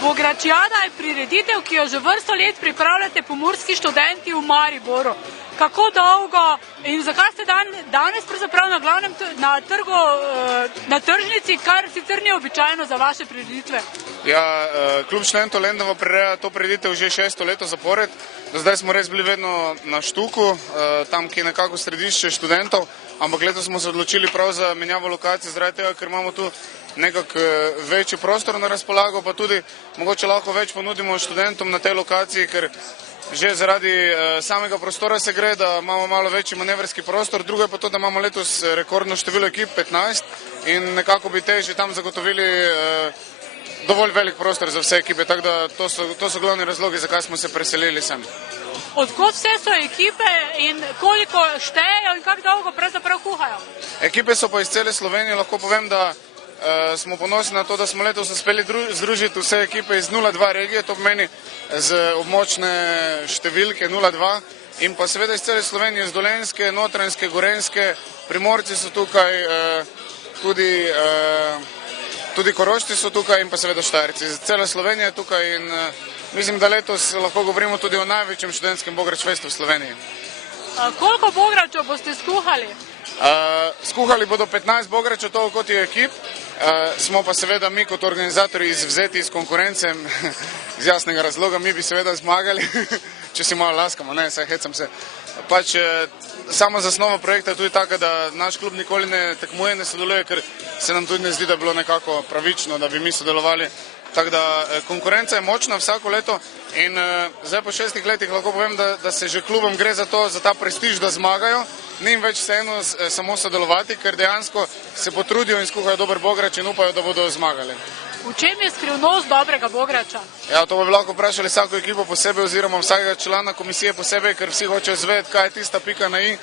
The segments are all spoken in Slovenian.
Bogračijada je prireditev, ki jo že vrsto let pripravljate pomurski študenti v Mariboru. Kako dolgo in zakaj ste danes pravzaprav na glavnem na trgu, na tržnici, kar sicer ni običajno za vaše prireditve? Ja, Klub študentov Lendava prireja to prireditev že 6. leto zapored. Do zdaj smo res bili vedno na Štuku, tam, ki je nekako središče študentov, ampak letos smo se odločili prav za menjavo lokacije, zaradi tega, ker imamo tu nekako večji prostor na razpolago, pa tudi mogoče lahko več ponudimo študentom na tej lokaciji, ker že zaradi samega prostora se gre, da imamo malo večji manevrski prostor. Drugo je pa to, da imamo letos rekordno število ekip, 15, in nekako bi te že tam zagotovili dovolj velik prostor za vse ekipe, tako da to so glavni razlogi, zakaj smo se preselili sem. Odkot vse so ekipe in koliko štejejo in kako dolgo pravzaprav kuhajo? Ekipe so pa iz cele Slovenije, lahko povem, da smo ponosni na to, da smo letos uspeli združiti vse ekipe iz 02 regije, to pomeni z območne številke 02, in pa seveda iz cele Slovenije, z Dolenjske, Notranjske, Gorenjske, Primorci so tukaj, tudi Korošci so tukaj in pa seveda Štajerci. Cela Slovenija je tukaj in mislim, da letos lahko govorimo tudi o največjem študentskem Bograč festu v Sloveniji. Koliko bogračev boste skuhali? Skuhali bodo 15 bogračev, toliko kot je ekip, smo pa seveda mi kot organizatorji izvzeti iz konkurence, iz jasnega razloga, mi bi seveda zmagali, če si malo laskamo, ne, saj hecam se. Pač sama zasnova projekta je tudi taka, da naš klub nikoli ne tekmuje, ne sodeluje, ker se nam tudi ne zdi, da bi bilo nekako pravično, da bi mi sodelovali. Tako da konkurenca je močna vsako leto in zdaj po 6 letih lahko povem, da se že klubom gre za to, za ta prestiž, da zmagajo. Ni jim več vseeno samo sodelovati, ker dejansko se potrudijo in skuhajo dober bograč in upajo, da bodo zmagali. V čem je skrivnost dobrega bograča? Ja, to bi lahko vprašali vsako ekipo posebej oziroma vsakega člana komisije posebej, ker vsi hočejo izvedeti, kaj je tista pika na i,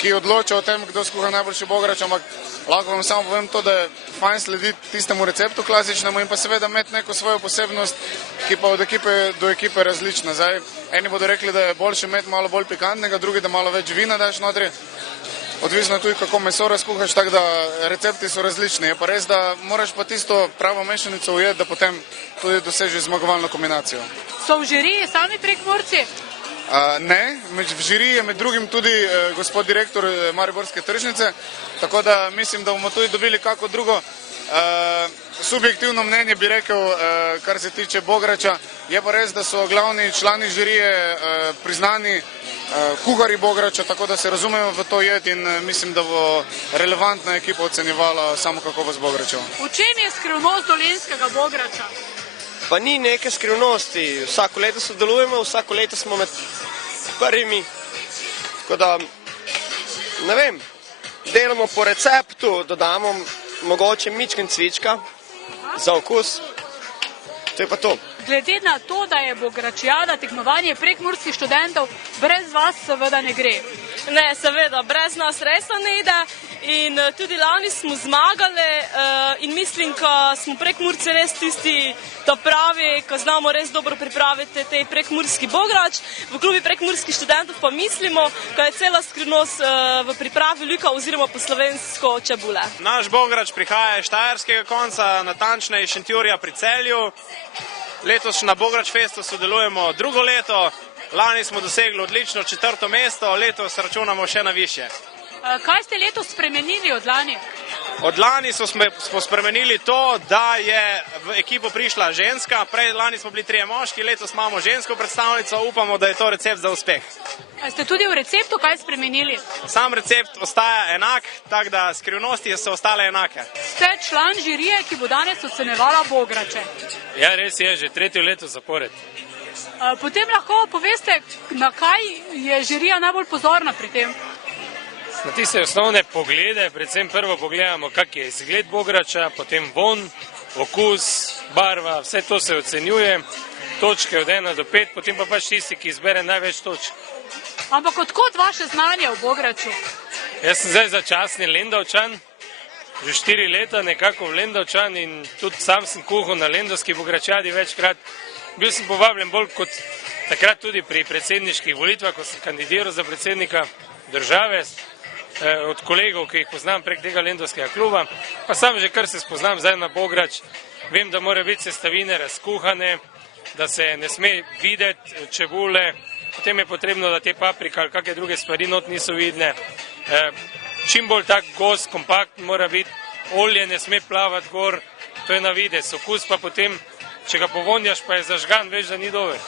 ki odloča o tem, kdo skuha najboljši bograč, ampak lahko vam samo povem to, da je fajn slediti tistemu receptu klasičnemu in pa seveda imeti neko svojo posebnost, ki pa od ekipe do ekipe različna. Zdaj, eni bodo rekli, da je boljše imeti malo bolj pikantnega, drugi, da malo več vina daš notri. Odvisno tudi, kako meso razkuhaš, tako da recepti so različni. Je pa res, da moraš pa tisto pravo mešanico ujeti, da potem tudi dosežeš zmagovalno kombinacijo. So v žiriji sami Prekmurci? Ne, v žiriji je med drugim tudi gospod direktor Mariborske tržnice, tako da mislim, da bomo tudi dobili kako drugo subjektivno mnenje, bi rekel, kar se tiče bograča. Je pa res, da so glavni člani žirije priznani kuhari bograča, tako da se razumejo v to jed in mislim, da bo relevantna ekipa ocenjevala samo kakovost bogračev. V čem je skrivnost dolenjskega bograča? Pa ni neke skrivnosti, vsako leto sodelujemo, vsako leto smo med prvimi, tako da, ne vem, delamo po receptu, dodamo mogoče mičken cvička za okus, to je pa to. Glede na to, da je bogračijada tekmovanje prekmurskih študentov, brez vas seveda ne gre. Ne, seveda, brez nas res ne ide in tudi lani smo zmagali in mislim, da smo Prekmurci res tisti, da pravi, ko znamo res dobro pripraviti tej prekmurski bograč. V klubi prekmurskih študentov pa mislimo, da je cela skrivnost v pripravi luka oziroma po slovensko čebule. Naš bograč prihaja iz štajerskega konca, natančneje iz Šentjurja pri Celju. Letos na Bograč festu sodelujemo drugo leto, lani smo dosegli odlično 4. mesto, letos računamo še na višje. Kaj ste letos spremenili od lani? Od lani smo spremenili to, da je v ekipo prišla ženska, prej lani smo bili 3 moški, letos imamo žensko predstavnico, upamo, da je to recept za uspeh. Ste tudi v receptu kaj spremenili? Sam recept ostaja enak, tako da skrivnosti so ostale enake. Ste član žirije, ki bo danes ocenjevala bograče. Ja, res je, že 3. leto zapored. Potem lahko poveste, na kaj je žirija najbolj pozorna pri tem? Na tiste osnovne poglede, predvsem prvo pogledamo, kak je izgled bograča, potem von, okus, barva, vse to se ocenjuje, točke od 1 do 5, potem pa pač tisti, ki izbere največ točk. Ampak odkot vaše znanje v bograču? Jaz sem zdaj začasni Lendavčan, že 4 leta nekako v Lendavčan in tudi sam sem kuhal na lendavski bogračadi večkrat. Bil sem povabljen bolj kot takrat tudi pri predsedniških volitvah, ko sem kandidiral za predsednika države, od kolegov, ki jih poznam prek tega lendavskega kluba, pa sam že kar se spoznam zdaj na bograč Vem, da mora biti sestavine razkuhane, da se ne sme videti čebule, potem je potrebno, da te paprika ali kakšne druge stvari not niso vidne. Čim bolj tak gost, kompakt mora biti, olje ne sme plavati gor, to je na videz. Okus pa potem, če ga povonjaš, pa je zažgan, veš, da ni dober.